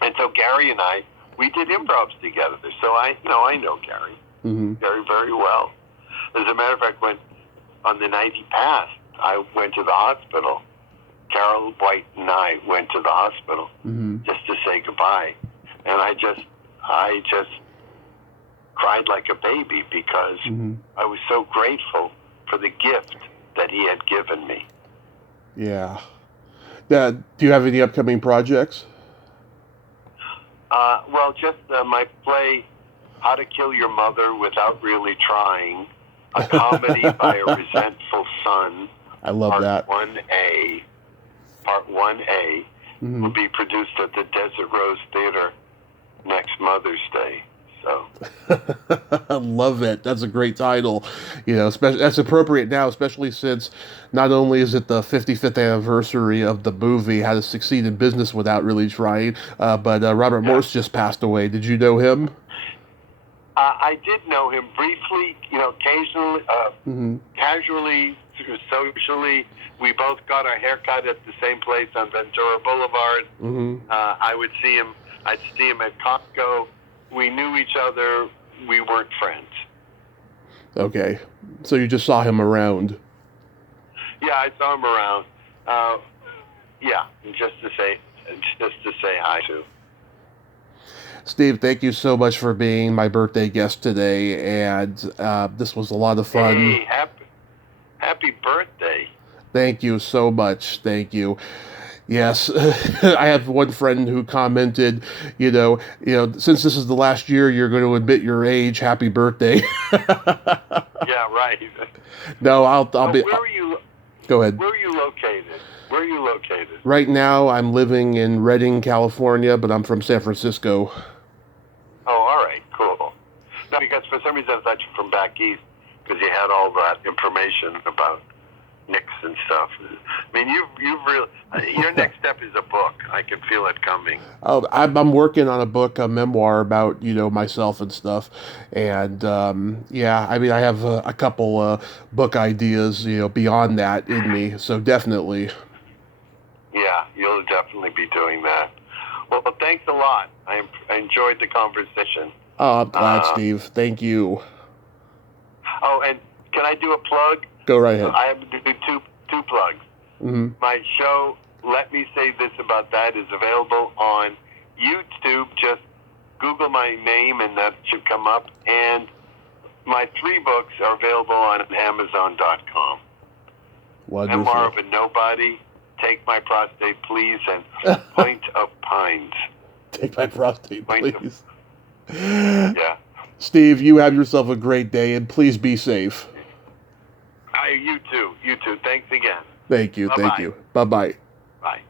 And so Gary and I, we did improvs together. So I know Gary very, very well. As a matter of fact, when on the night he passed, I went to the hospital. Carol White and I went to the hospital just to say goodbye, and I just cried like a baby because I was so grateful for the gift that he had given me. Yeah. Do you have any upcoming projects? Well, just my play, How to Kill Your Mother Without Really Trying, a comedy by a resentful son. I love that. Part 1A will be produced at the Desert Rose Theater next Mother's Day. So. I love it. That's a great title. That's appropriate now, especially since not only is it the 55th anniversary of the movie How to Succeed in Business Without Really Trying, but Robert Morse just passed away. Did you know him? I did know him briefly, occasionally, casually, socially. We both got our haircut at the same place on Ventura Boulevard. I'd see him at Costco. We knew each other. We weren't friends. Okay. So you just saw him around? Yeah, I saw him around. Just to say hi to. Steve, thank you so much for being my birthday guest today, and this was a lot of fun. Hey, happy birthday. Thank you so much. Thank you. Yes, I have one friend who commented, since this is the last year you're going to admit your age, happy birthday. Yeah, right. No, I'll be. Where are you? Go ahead. Where are you located? Right now, I'm living in Redding, California, but I'm from San Francisco. Oh, all right, cool. No, because for some reason I thought you were from back east because you had all that information about Knicks and stuff. I mean, you've really your next step is a book. I can feel it coming. Oh, I'm working on a book, a memoir about myself and stuff, and I mean, I have a couple book ideas beyond that in me. So definitely. Yeah, you'll definitely be doing that. Well, thanks a lot. I enjoyed the conversation. Oh, I'm glad, Steve. Thank you. Oh, and can I do a plug? Go right ahead. I have to do two plugs. My show, Let Me Say This About That, is available on YouTube. Just Google my name and that should come up. And my 3 books are available on Amazon.com. Wonderful. Memoir of a Nobody, Take My Prostate, Please, and Point of Pines. Take My Prostate, Please. Yeah. Steve, you have yourself a great day, and please be safe. You too. Thanks again. Thank you. Bye-bye. Thank you. Bye-bye. Bye.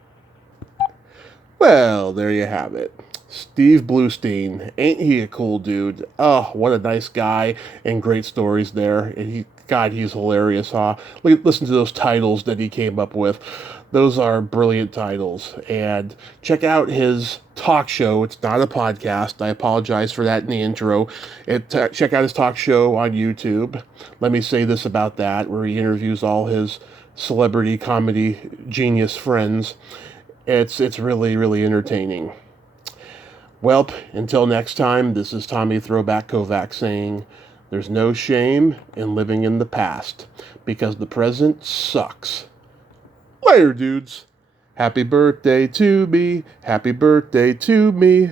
Well, there you have it. Steve Bluestein. Ain't he a cool dude? Oh, what a nice guy, and great stories there. And he's hilarious, huh? Listen to those titles that he came up with. Those are brilliant titles. And check out his talk show. It's not a podcast. I apologize for that in the intro. Check out his talk show on YouTube. Let me say this about that, where he interviews all his celebrity comedy genius friends. It's really, really entertaining. Well, until next time, this is Tommy Throwback Kovac saying, there's no shame in living in the past, because the present sucks. Later, dudes. Happy birthday to me. Happy birthday to me.